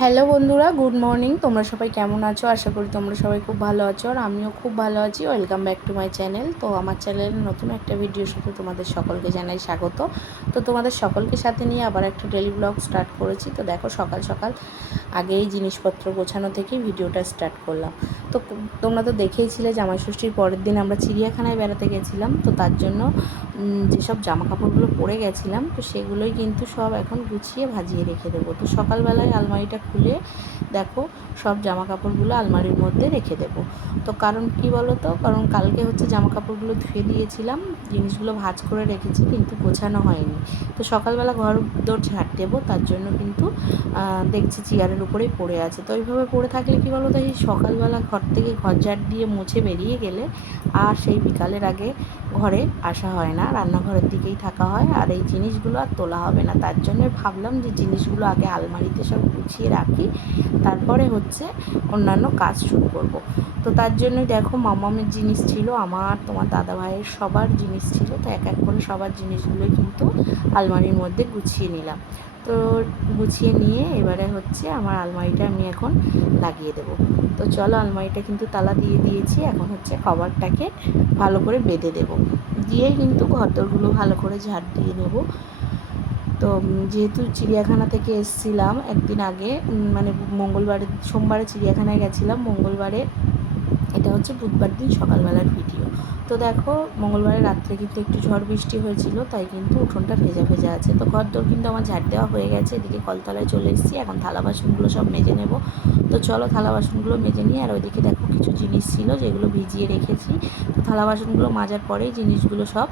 Hello বন্ধুরা, good morning. তোমরা সবাই কেমন আছো? আশা করি তোমরা সবাই খুব ভালো আছো আর আমিও খুব ভালো আছি। Welcome back to my channel তো আমার চ্যানেলের নতুন একটা ভিডিওর সাথে তোমাদের সকলকে জানাই স্বাগত। তো তোমাদের সকলকে সাথে নিয়ে আবার একটা ডেলি ব্লগ স্টার্ট করেছি। তো দেখো সকাল সকাল আগেই জিনিসপত্র গোছানো থেকেই ভিডিওটা স্টার্ট করলাম। তো তোমরা তো দেখেইছিলে জামাই ষষ্ঠীর পরের দিন আমরা চিড়িয়াখানায় বেড়াতে গেছিলাম। তো তার জন্য যেসব জামা কাপড়গুলো পরে গেছিলাম, তো সেগুলোই কিন্তু সব এখন গুছিয়ে ভাজিয়ে রেখে দেবো। তো সকালবেলায় আলমারিটা খুলে দেখো, সব জামা কাপড়গুলো আলমারির মধ্যে রেখে দেবো। তো কারণ কি বলো তো কারণ কালকে হচ্ছে জামা কাপড়গুলো ধুয়ে দিয়েছিলাম, জিনিসগুলো ভাজ করে রেখেছি কিন্তু গোছানো হয়নি। তো সকালবেলা ঘর দৌড় ঝাড় দেবো, তার জন্য কিন্তু দেখছি চেয়ারের উপরেই পড়ে আছে। তো ওইভাবে পড়ে থাকলে কি বলো তো এই সকালবেলা ঘর থেকে ঘর ঝাড় দিয়ে মুছে বেরিয়ে গেলে আর সেই বিকালের আগে ঘরে আসা হয় না। রান্নাঘরের দিকেই থাকা হয়, আর এই জিনিসগুলো আর তোলা হবে না। তার জন্য ভাবলাম যে জিনিসগুলো আগে আলমারিতে সব গুছিয়ে রাখি। তারপরে হচ্ছে অন্যান্য কাজ শুরু করব। তো তার জন্যই দেখো মামামের জিনিস ছিল, আমার, তোমার দাদা ভাইয়ের সবার জিনিস ছিল, তো এক এক করে সবার জিনিসগুলোই কিন্তু আলমারির মধ্যে গুছিয়ে নিলাম। তো গুছিয়ে নিয়ে এবারে হচ্ছে আমার আলমারিটা আমি এখন লাগিয়ে দেব। তো চলো আলমারিটা কিন্তু তালা দিয়ে দিয়েছি, এখন হচ্ছে কভারটাকে ভালো করে বেঁধে দেব। দিয়ে কিন্তু ঘরদোরগুলো ভালো করে ঝাড় দিয়ে নেব। তো যেহেতু চিড়িয়াখানা থেকে এসছিলাম একদিন আগে মানে মঙ্গলবারে, সোমবারে চিড়িয়াখানায় গেছিলাম, মঙ্গলবারে, এটা হচ্ছে বুধবার দিন সকালবেলার ভিডিও তো দেখো, মঙ্গলবারের রাত্রে কিন্তু একটু ঝড় বৃষ্টি হয়েছিল, তাই কিন্তু উঠোনটা ভেজা ভেজা আছে। তো ঘর দোর কিন্তু আমার ঝাড় দেওয়া হয়ে গেছে, এদিকে কলতলায় চলে এসেছি, এখন থালা বাসনগুলো সব মেজে নেব। তো চলো থালা বাসনগুলো মেজে নিয়ে আর ওইদিকে দেখো কিছু জিনিস ছিল যেগুলো ভিজিয়ে রেখেছি। তো থালা বাসনগুলো মাজার পরেই জিনিসগুলো সব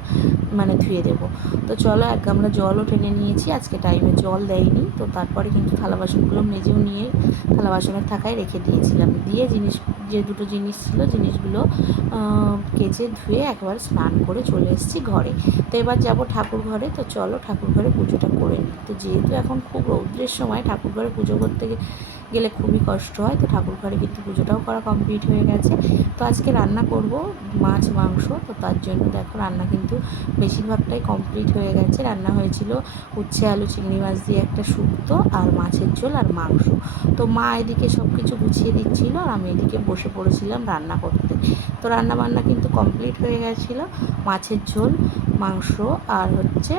মানে ধুয়ে দেব। তো চলো এক গামলা জলও টেনে নিয়েছি, আজকে টাইমে জল দেয়নি, তো তারপরে কিন্তু থালা বাসনগুলো মেজেও নিয়ে থালা বাসনের থাকায় রেখে দিয়েছিলাম। দিয়ে জিনিস, যে দুটো জিনিস ছিল, জিনিসগুলো কেচে ধুয়ে একবার স্নান করে চলে এসেছি ঘরে। তো এবার যাব ঠাকুর ঘরে। তো চলো ঠাকুর ঘরে পুজোটা করে নিই। তো যেহেতু এখন খুব রৌদ্রের সময়, ঠাকুর ঘরে পুজো করতে গেলে খুবই কষ্ট হয়, তো ঠাকুর ঘরে কিন্তু পুজোটাও করা কমপ্লিট হয়ে গেছে। তো আজকে রান্না করব মাছ, মাংস, তো তার জন্য দেখো রান্না কিন্তু বেশিরভাগটাই কমপ্লিট হয়ে গেছে। রান্না হয়েছিল উচ্ছে, আলু, চিংড়ি মাছ দিয়ে একটা শুক্তো আর মাছের ঝোল আর মাংস। তো মা এদিকে সব কিছু গুছিয়ে দিচ্ছিল আর আমি এদিকে বসে পড়েছিলাম রান্না করতে। তো রান্না বান্না কিন্তু কমপ্লিট হয়ে গেছিল। মাছের ঝোল, মাংস আর হচ্ছে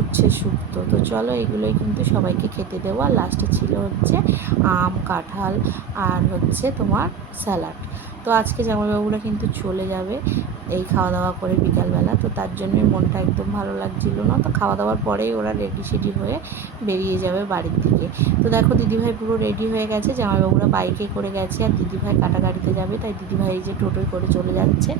উচ্ছের শুক্তো। তো চলো এগুলোই কিন্তু সবাইকে খেতে আর লাস্টে ছিল হচ্ছে আম কাঁঠাল আর হচ্ছে তোমার স্যালাড। তো আজকে জামাইবাবুরা কিন্তু চলে যাবে এই খাওয়া দাওয়া করে বিকালবেলা। তো তার জন্যই মনটা একদম ভালো লাগছিল না। তো খাওয়া দাওয়ার পরেই ওরা রেডি সেডি হয়ে বেরিয়ে যাবে বাড়ির দিকে। তো দেখো দিদিভাই পুরো রেডি হয়ে গেছে। জামাইবাবুরা বাইকে করে গেছে আর দিদিভাই কাটা গাড়িতে যাবে। তাই দিদিভাই এই যে টোটোয় করে চলে যাচ্ছে।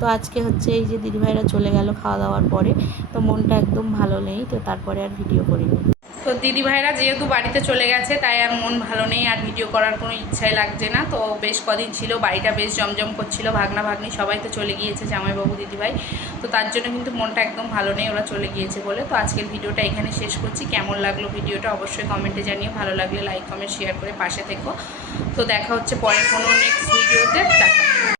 তো আজকে হচ্ছে এই যে দিদিভাইরা চলে গেল খাওয়া দাওয়ার পরে। তো মনটা একদম ভালো নেই। তো তারপরে আর ভিডিও করিনি। তো দিদি ভাইরা যেহেতু বাড়িতে চলে গেছে, তাই আর মন ভালো নেই, আর ভিডিও করার কোনো ইচ্ছাই লাগছে না। তো বেশ কদিন ছিল, বাড়িটা বেশ জমজম করছিল, ভাগনা ভাগ্নি সবাই তো চলে গিয়েছে, জামাইবাবু, দিদিভাই। তো তার জন্য কিন্তু মনটা একদম ভালো নেই, ওরা চলে গিয়েছে বলে। তো আজকের ভিডিওটা এখানে শেষ করছি। কেমন লাগল ভিডিওটা অবশ্যই কমেন্টে জানিয়ে ভালো লাগলে লাইক কমেন্ট শেয়ার করে পাশে থেকো। তো দেখা হচ্ছে পরের কোনো নেক্সট ভিডিওতে দেখা